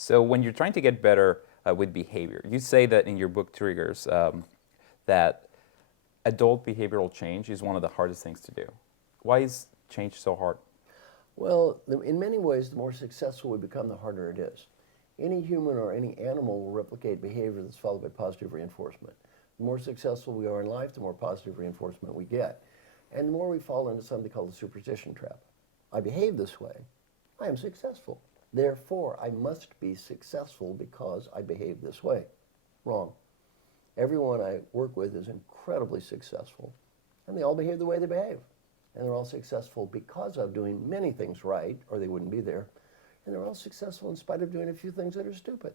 So when you're trying to get better with behavior, you say that in your book Triggers that adult behavioral change is one of the hardest things to do. Why is change so hard? Well, in many ways, the more successful we become, the harder it is. Any human or any animal will replicate behavior that's followed by positive reinforcement. The more successful we are in life, the more positive reinforcement we get. And the more we fall into something called the superstition trap. I behave this way, I am successful. Therefore, I must be successful because I behave this way. Wrong. Everyone I work with is incredibly successful, and they all behave the way they behave. And they're all successful because of doing many things right, or they wouldn't be there. And they're all successful in spite of doing a few things that are stupid.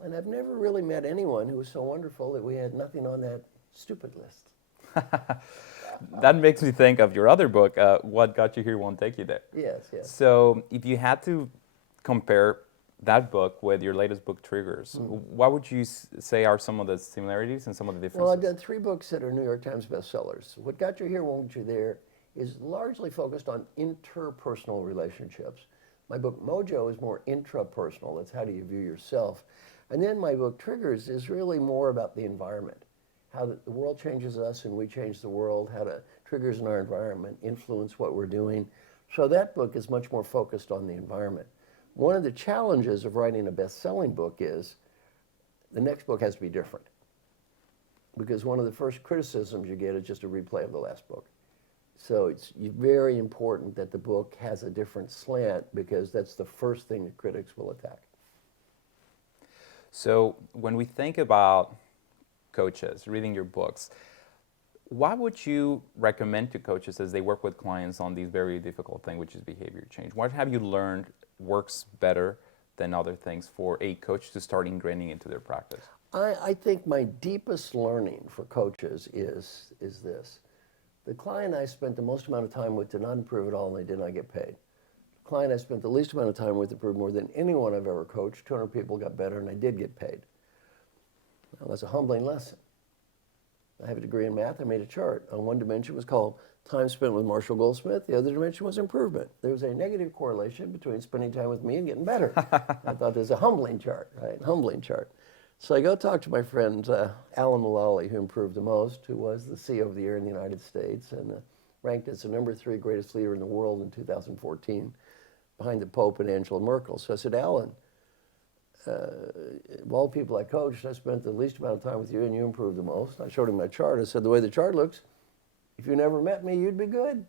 And I've never really met anyone who was so wonderful that we had nothing on that stupid list. That makes me think of your other book, What Got You Here Won't Take You There. Yes, yes. So if you had to compare that book with your latest book, Triggers, what would you say are some of the similarities and some of the differences? Well, I've done 3 books that are New York Times bestsellers. What Got You Here Won't You There is largely focused on interpersonal relationships. My book Mojo is more intrapersonal. That's how do you view yourself. And then my book Triggers is really more about the environment, how the world changes us and we change the world, how the triggers in our environment influence what we're doing. So that book is much more focused on the environment. One of the challenges of writing a best-selling book is the next book has to be different, because one of the first criticisms you get is just a replay of the last book. So it's very important that the book has a different slant, because that's the first thing that critics will attack. So when we think about coaches reading your books, what would you recommend to coaches as they work with clients on these very difficult things, which is behavior change? What have you learned works better than other things for a coach to start ingraining into their practice? I think my deepest learning for coaches is this. The client I spent the most amount of time with did not improve at all, and they did not get paid. The client I spent the least amount of time with improved more than anyone I've ever coached. 200 people got better, and I did get paid. Well, that's a humbling lesson. I have a degree in math. I made a chart. On one dimension was called time spent with Marshall Goldsmith. The other dimension was improvement. There was a negative correlation between spending time with me and getting better. I thought there's a humbling chart, right? Humbling chart. So I go talk to my friend Alan Mullally, who improved the most, who was the CEO of the Year in the United States and ranked as the #3 greatest leader in the world in 2014, behind the Pope and Angela Merkel. So I said, Alan, of all people I coached, I spent the least amount of time with you, and you improved the most. I showed him my chart. I said, the way the chart looks, if you never met me, you'd be good.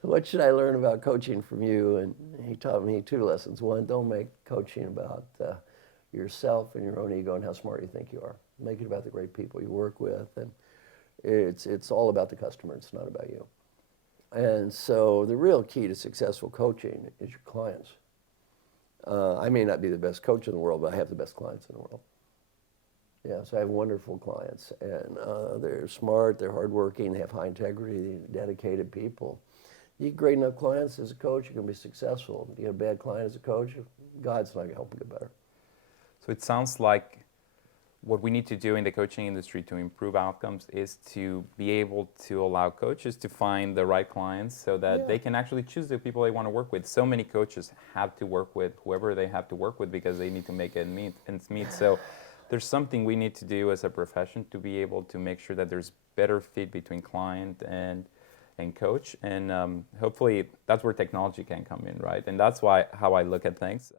What should I learn about coaching from you? And he taught me 2 lessons. One, don't make coaching about yourself and your own ego and how smart you think you are. Make it about the great people you work with, and it's all about the customer. It's not about you. And so the real key to successful coaching is your clients. I may not be the best coach in the world, but I have the best clients in the world. Yeah, so I have wonderful clients, and they're smart, they're hardworking, they have high integrity, dedicated people. You get great enough clients as a coach, you're going to be successful. If you get a bad client as a coach, God's not going to help you get better. So it sounds like what we need to do in the coaching industry to improve outcomes is to be able to allow coaches to find the right clients so that they can actually choose the people they want to work with. So many coaches have to work with whoever they have to work with because they need to make ends meet. So there's something we need to do as a profession to be able to make sure that there's better fit between client and coach. And hopefully that's where technology can come in, right? And that's how I look at things.